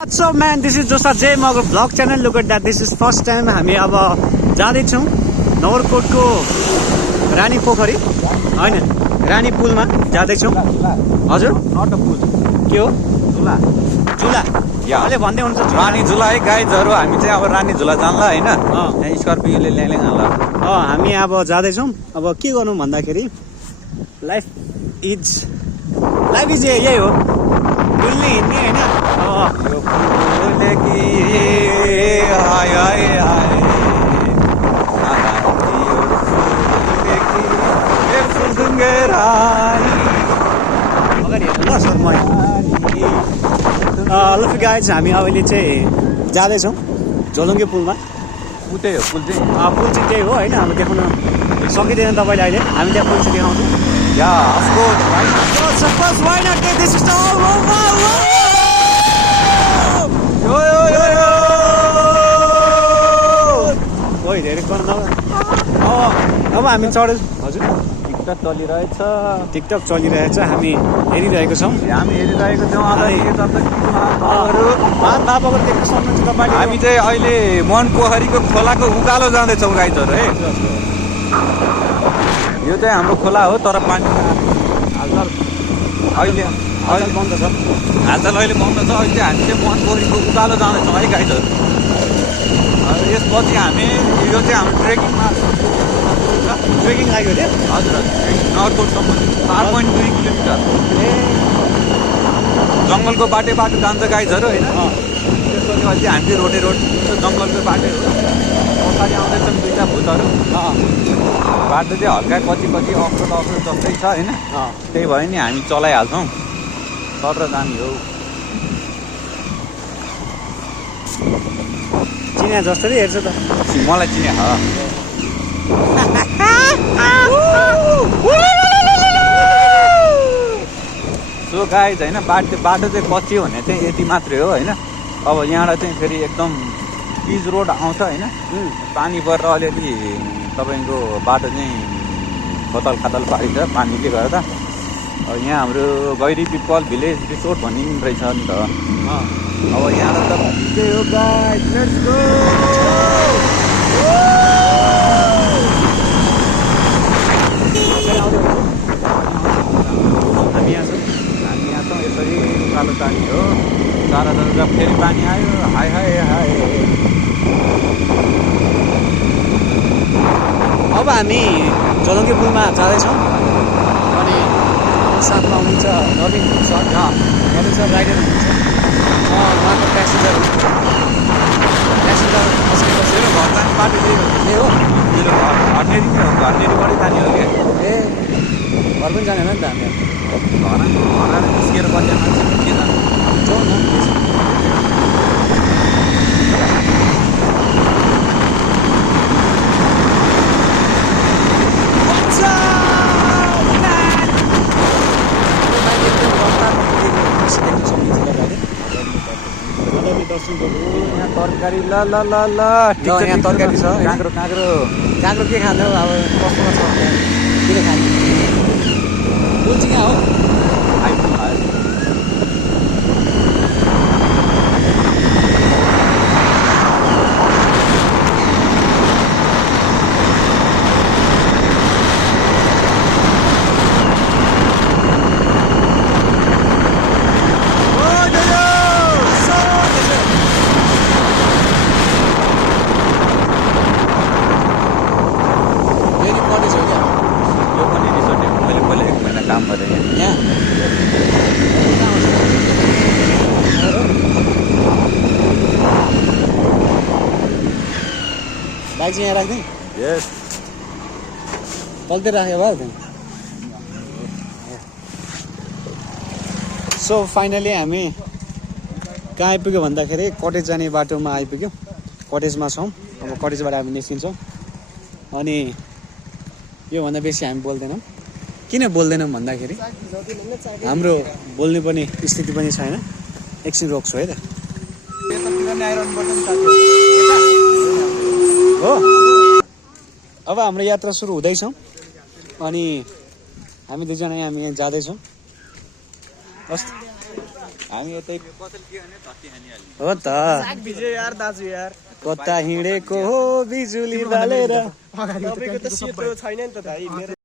What's up man, this is Josa J Mago vlog channel. Look at that, this is first time हामी अब जाँदैछौँ नगरकोटको रानी पोखरी हैन रानी पुलमा जाँदैछौँ। हजुर नट अ पुल के हो झुला झुला या अहिले भन्दै हुन्छ रानी झुला है गाइजहरु। हामी चाहिँ अब रानी झुला जान्ला हैन, यहाँ स्कर्पियोले ल्याङ हाल्ला। हामी अब जाँदैछौँ। अब के गर्नु भन्दाखेरि लाइफ इज यही हो, डुल्ने हिँड्ने हैन। यो फुलले कि हाय हाय हाय ल गाइज हामी अहिले चाहिँ जाँदैछौँ झोलुङ्गे पुलमा। उतै हो पुल चाहिँ, पुल चाहिँ त्यही हो होइन। अब देखाउन सकिँदैन तपाईँले अहिले, हामी त्यहाँ पुल चाहिँ देखाउँछौँ। या of course why not take this all over? ओइ धेरै गर्नु अब हामी चढ्यो। हजुर टिकटक चलिरहेछ, टिकटक चलिरहेछ, हामी हेरिरहेको छौँ। हामी हेरिरहेको छौँ। बाबाको देख्न सक्नुहुन्छ तपाईँले। हामी चाहिँ अहिले मन पोखरीको खोलाको उकालो जाँदैछौँ गाइजहरु है। यो चाहिँ हाम्रो खोला हो, तर पानी अहिले बन्द छ। हालचाल अहिले बन्द छ। अहिले हामी चाहिँ मन पोखरीको उकालो जाँदैछौँ है गाइजहरु। यसपछि हामी यो चाहिँ हाम्रो ट्रेकिङ लाग्यो अरे। हजुर नगरकोटसम्म 4.2 किलोमिटर जङ्गलको बाटो जान्छ गाइजहरु होइन। त्यसपछि चाहिँ हामी रोड जङ्गलको बाटो हो। पछाडि आउँदैछन् दुईवटा भूतहरू। बाटो चाहिँ हल्का कति अप्ठ्यारो जस्तै छ होइन। त्यही भयो नि हामी चलाइहाल्छौँ, सर जाने हो। चिना जस्तो हेर्छ त मलाई चिने हो। सो गाइज होइन, बाटो चाहिँ कच्ची भने चाहिँ यति मात्रै हो होइन। अब यहाँबाट चाहिँ फेरि एकदम पिच रोड आउँछ होइन। पानी परेर अलिअलि तपाईँको बाटो चाहिँ खतल पारी छ पानीले गर्दा। यहाँ हाम्रो गैरी पिपल भिलेज रिसोर्ट भन्ने रहेछ नि त। अब यहाँबाट त त्यही हो गाइज, लेट्स गो। हामी यहाँ छौँ। यसरी उकालो पानी हो। तारा फेरि पानी आयो, हाय हाय हाय। अब हामी झोलुङ्गे पुलमा जाँदैछौँ। अनि साथमा हुनुहुन्छ नवीन सर, नवीन सर राइडर हुनुहुन्छ। उहाँको प्यासेन्जर मेरो घर जाने बाटो त्यही हो। ए हो मेरो घरनेरीबाटै जाने हो क्या। ए घर पनि जाने होला नि त हामी। घर निस्केर बस्ने मान्छे के जानु। जाउँ न। यहाँ तरकारी ल यहाँ तरकारी छ। काँक्रो के खाने हो अब कस्तोमा छ किन खाने पुल चाहिँ कहाँ हो? बाइक चाहिँ यहाँ राख्दै यस तलतिर राख्यो भयो। सो फाइनली हामी कहाँ आइपुग्यो भन्दाखेरि कटेज जाने बाटोमा आइपुग्यो। कटेजमा छौँ। अब कटेजबाट हामी निस्किन्छौँ। अनि योभन्दा बेसी हामी बोल्दैनौँ। किन बोल्दैनौँ भन्दाखेरि हाम्रो बोल्ने पनि स्थिति पनि छैन। एकछिन रोक्छु है त। हो अब हाम्रो यात्रा सुरु हुँदैछ। अनि हामी दुईजना हामी यहाँ जाँदैछौँ। हस् हामी यतै कसैले के भने धत्ती हानिहाल्ने हो त साग भिज्यो यार दाजु यार कता हिँडेको हो बिजुली बालेर तपाईँको त सेतो छैन नि त भाइ मेरो